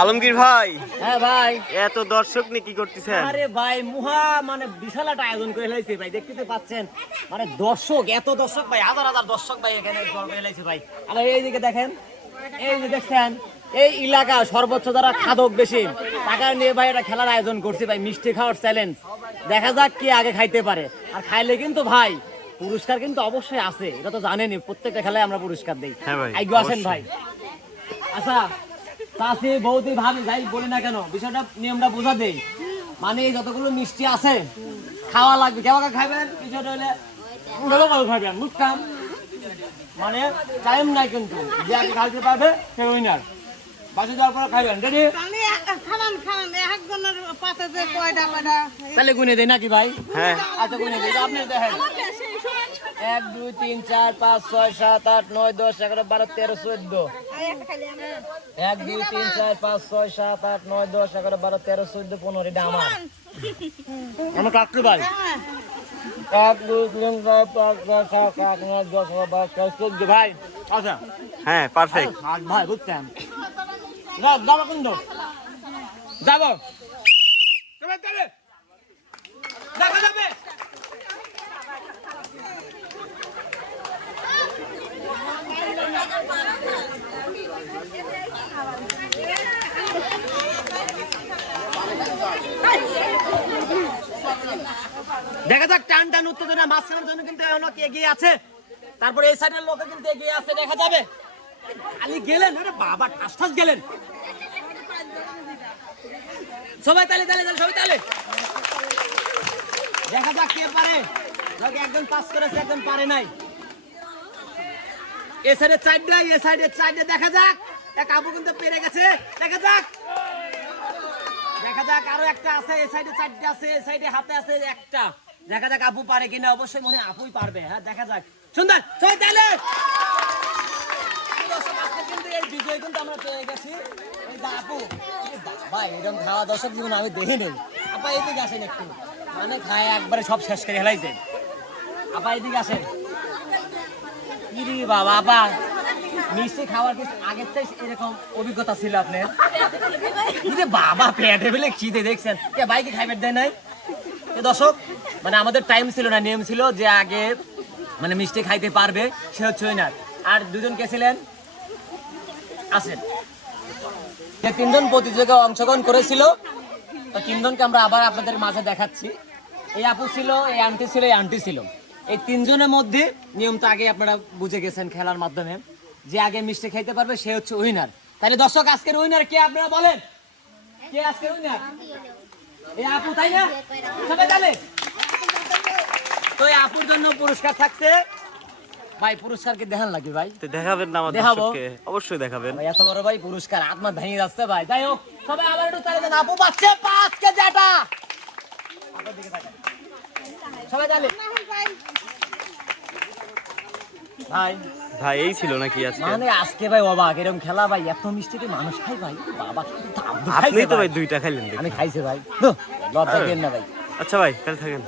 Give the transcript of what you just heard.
আলমগীর ভাই, হ্যাঁ ভাই, এত দর্শক নিয়ে কি করতেছেন? আরে ভাই মুহা মানে বিশাল একটা আয়োজন করে ফেলেছে ভাই, দেখতে তো পাচ্ছেন। মানে দর্শক, এত দর্শক ভাই, হাজার হাজার দর্শক ভাই এখানে করে ফেলেছে ভাই। আর এইদিকে দেখেন, এই যে দেখছেন, এই এলাকা সর্বোচ্চ যারা খাদক বেশি টাকা নিয়ে ভাই একটা খেলার আয়োজন করছে ভাই, মিষ্টি খাওয়ার চ্যালেঞ্জ। দেখা যাক কে আগে খাইতে পারে। আর খাইলে কিন্তু ভাই পুরস্কার কিন্তু অবশ্যই আছে, এটা তো জানেনই, প্রত্যেকটা খেলায় আমরা পুরস্কার দিই। হ্যাঁ ভাই, আইগো আসেন ভাই। আচ্ছা চাষি বৌদি ভাবি যাই বলি না কেন, বিষয়টা নিয়মটা বোঝা দেই। মানে যতগুলো মিষ্টি আছে খাওয়া লাগবে, কেমন খাইবেন বিষয়টা হলে খাইবেন, বুঝতাম। মানে টাইম নাই কিন্তু, যে আগে খাইতে পারবে সে উইনার। বাসি দেওয়ার পরে খাইবেন, রেডি? তাহলে গুনে দেয় নাকি ভাই? হ্যাঁ আচ্ছা গুনে দেয়, আপনি দেখেন। 1 2 3 4 5 6 7 8 9 10 11 12 13 14। 1 2 3 4 5 6 7 8 9 10 11 12 13 14 15। এটা আমার আমার কাকু ভাই। 1 2 3 4 5 6 7 8 9 10 11 12 13 14 ভাই। আচ্ছা হ্যাঁ, পারফেক্ট। ভাই বুঝছেন, যাবো কিন্তু যাবো দেখা যাবে। দেখা যাক, টান টান উত্তেজনা মাঝখানের জন্য কিন্তু লোক এগিয়ে আছে, তারপরে এই সাইডের লোক কিন্তু এগিয়ে আছে, দেখা যাবে। খালি গেলেন, আরে বাবা ঠাস ঠাস গেলেন সবাই, তালে তালে তালে সবাই তালে। দেখা যাক কে পারে, একজন পাস করেছে একজন পারে নাই। এ সাইডে চারটা, এ সাইডে চারটা, দেখা যাক। এক আপু কিন্তু পেরে গেছে, দেখা যাক দেখা যাক। আরো একটা আছে, এই সাইডে চারটে আছে, এই সাইডে হাতে আছে একটা। দেখা যাক আপু পারে কিনা, অবশ্যই মনে হয় আপুই পারবে। হ্যাঁ দেখা যাক, সুন্দর সবাই তালে। কিন্তু এই বিজয় কিন্তু আমরা পেয়ে গেছি, এই যে আপু। বাবা এরকম খাওয়া দর্শক জীবন আমি দেখি নেই। আপা এদিকে আসেন একটু, মানে খায় একবারে সব শেষ করে হেলাইছে। আপা এদিকে আসেন। ইরি বাবা, আপা মিষ্টি খাওয়ার কিছু আগের থেকে এরকম অভিজ্ঞতা ছিল আপনার? বাবা পেটে ফেলে খিদে দেখছেন, কে বাইকে খাইবার দেয় নাই? দর্শক মানে আমাদের টাইম ছিল না, নিয়ম ছিল যে আগে মানে মিষ্টি খাইতে পারবে সে হচ্ছে উইনার। আর দুজন কে ছিলেন আসেন, যে তিনজন প্রতিযোগিতায় অংশগ্রহণ করেছিল, তিনজনকে আমরা আবার আপনাদের মাঝে দেখাচ্ছি। এই আপু ছিল, এই আন্টি ছিল, এই আন্টি ছিল। এই তিনজনের মধ্যে নিয়মটা আগে আপনারা বুঝে গেছেন খেলার মাধ্যমে, যে আগে মিষ্টি খাইতে পারবে সে হচ্ছে উইনার। তাহলে দর্শক আজকের উইনার কে আপনারা বলেন? কে আজকের উইনার? এই আপু, তাই না? সবাই তাহলে তো এই আপুর জন্য পুরস্কার থাকছে ভাই। পুরস্কারকে দেখান লাগবে ভাই, দেখাবেন না আমাদের দর্শককে? অবশ্যই দেখাবেন ভাই, এত বড় ভাই পুরস্কার আত্মা ভেঙে যাচ্ছে ভাই। যাই হোক সবাই আবার একটু তালে দেন। আপু পাচ্ছে 5 কেজি আটা। সবাই তালে ভাই। ভাই এই ছিল নাকি আজকে? মানে আজকে ভাই অবাক, এরকম খেলা ভাই, এত মিষ্টি কি মানুষ খায় ভাই? বাবা আপনি তো ভাই 2টা খাইলেন। আমি খাইছি ভাই, লজ্জা দেন না ভাই। আচ্ছা ভাই, তাহলে থাকেন।